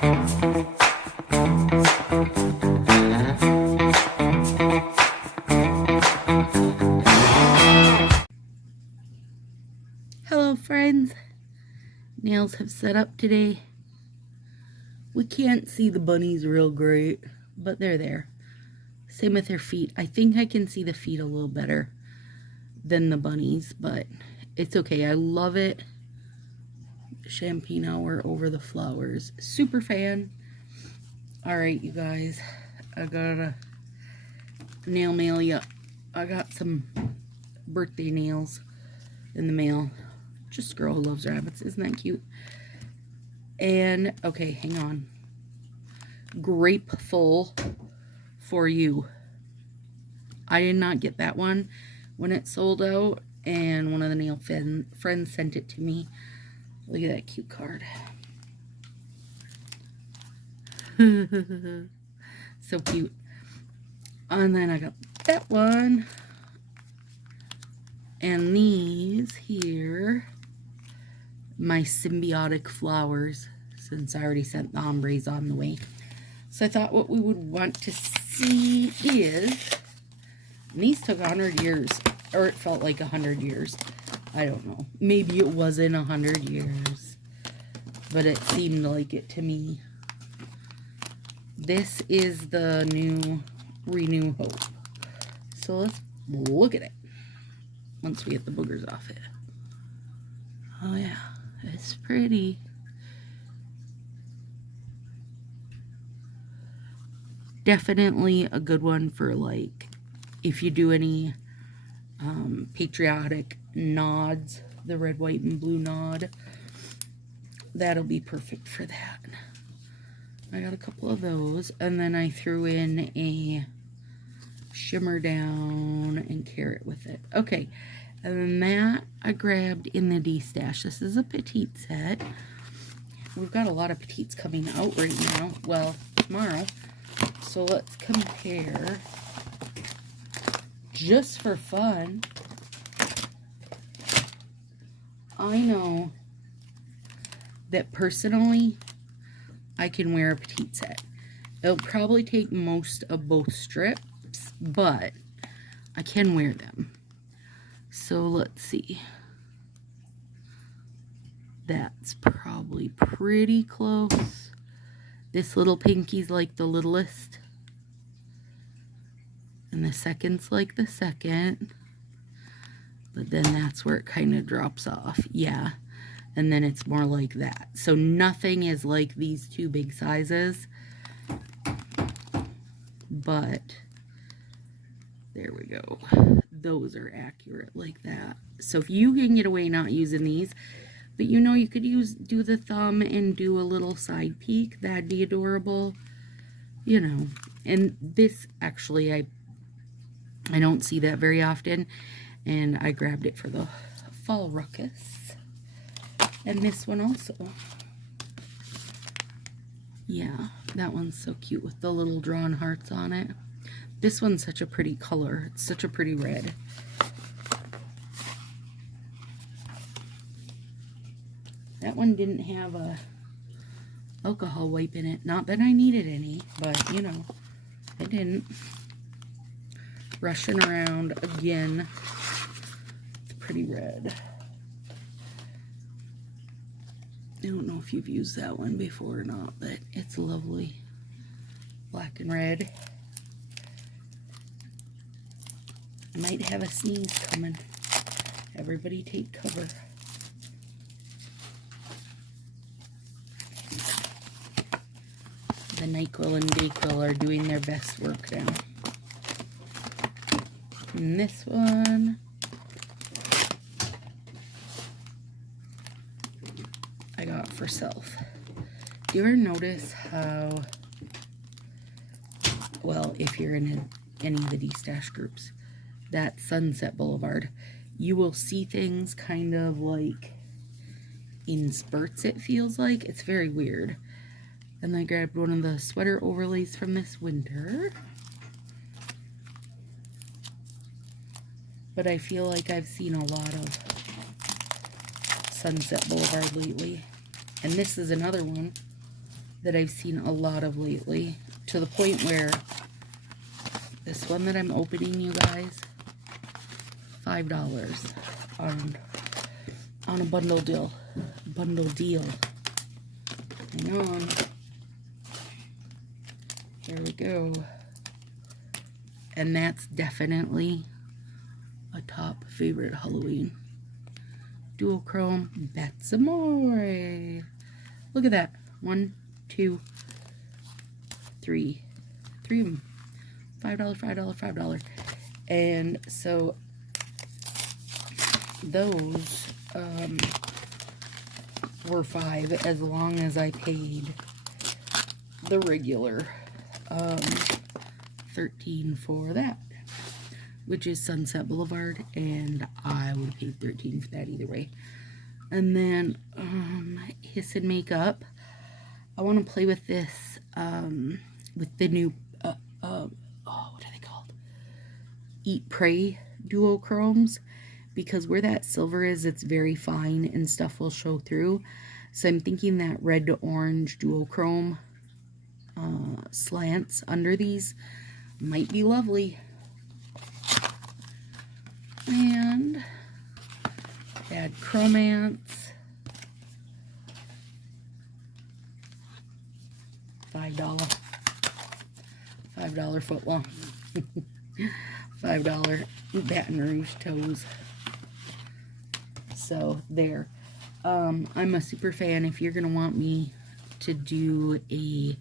Hello friends, nails have set up today. We can't see the bunnies real great, but they're there. Same with their feet. I think I can see the feet a little better than the bunnies, but it's okay. I love it. Champagne hour over the flowers. Super fan. Alright, you guys. I gotta nail mail you. I got some birthday nails in the mail. Just a girl who loves rabbits. Isn't that cute? And, okay, hang on. Grateful for you. I did not get that one when it sold out, and one of the nail friends sent it to me. Look at that cute card. So cute. And then I got that one. And these here, my symbiotic flowers, since I already sent the ombres on the way. So I thought what we would want to see is, and these took 100 years, or it felt like 100 years. I don't know. Maybe it wasn't 100 years, but it seemed like it to me. This is the new Renew Hope. So let's look at it once we get the boogers off it. Oh yeah, it's pretty. Definitely a good one for, like, if you do any patriotic nods, the red, white, and blue nod. That'll be perfect for that. I got a couple of those, and then I threw in a shimmer down and carrot with it. Okay, and then that I grabbed in the D-stash. This is a petite set. We've got a lot of petites coming out right now. Well, tomorrow. So let's compare, just for fun. I know that personally, I can wear a petite set. It'll probably take most of both strips, but I can wear them. So let's see. That's probably pretty close. This little pinky's like the littlest. And the second's like the second. But then that's where it kind of drops off. Yeah. And then it's more like that. So nothing is like these two big sizes. But there we go. Those are accurate like that. So if you can get away not using these, but you know, you could do the thumb and do a little side peek. That'd be adorable. You know. And this actually, I don't see that very often. And I grabbed it for the fall ruckus. And this one also. Yeah, that one's so cute with the little drawn hearts on it. This one's such a pretty color. It's such a pretty red. That one didn't have a alcohol wipe in it. Not that I needed any, but you know, I didn't. Rushing around again. It's pretty red. I don't know if you've used that one before or not, but it's lovely. Black and red. I might have a sneeze coming. Everybody take cover. The NyQuil and DayQuil are doing their best work now. And this one, I got for self. Do you ever notice how, well, if you're in any of the D-Stash groups, that Sunset Boulevard, you will see things kind of like in spurts, it feels like. It's very weird. And I grabbed one of the sweater overlays from this winter. But I feel like I've seen a lot of Sunset Boulevard lately. And this is another one that I've seen a lot of lately, to the point where this one that I'm opening, you guys, $5 on a bundle deal. Hang on. There we go. And that's definitely a top favorite Halloween. Duochrome Bats Amore. Look at that. 1, 2, 3. 3 of them. $5, $5, $5. And so those were $5 as long as I paid the regular $13 for that, which is Sunset Boulevard, and I would have paid $13 for that either way. And then Hiss and Makeup. I want to play with this with the new what are they called? Eat Pray duochromes, because where that silver is, it's very fine and stuff will show through. So I'm thinking that red to orange duochrome slants under these might be lovely. And add Chromance. $5 footlong. $5 Baton Rouge toes. So there. I'm a super fan. If you're gonna want me to do a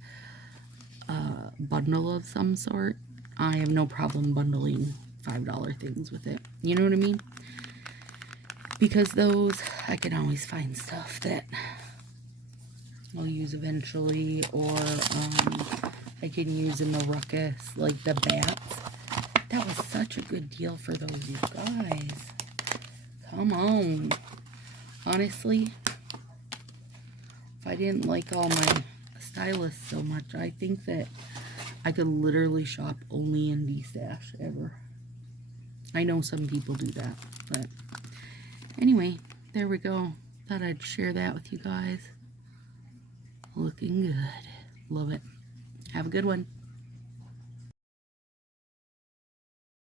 bundle of some sort, I have no problem bundling $5 things with it. You know what I mean? Because those, I can always find stuff that I'll use eventually, or I can use in the ruckus, like the bats. That was such a good deal for those, you guys. Come on. Honestly, if I didn't like all my stylists so much, I think that I could literally shop only in D-Stash ever. I know some people do that, but anyway, there we go. Thought I'd share that with you guys. Looking good. Love it. Have a good one.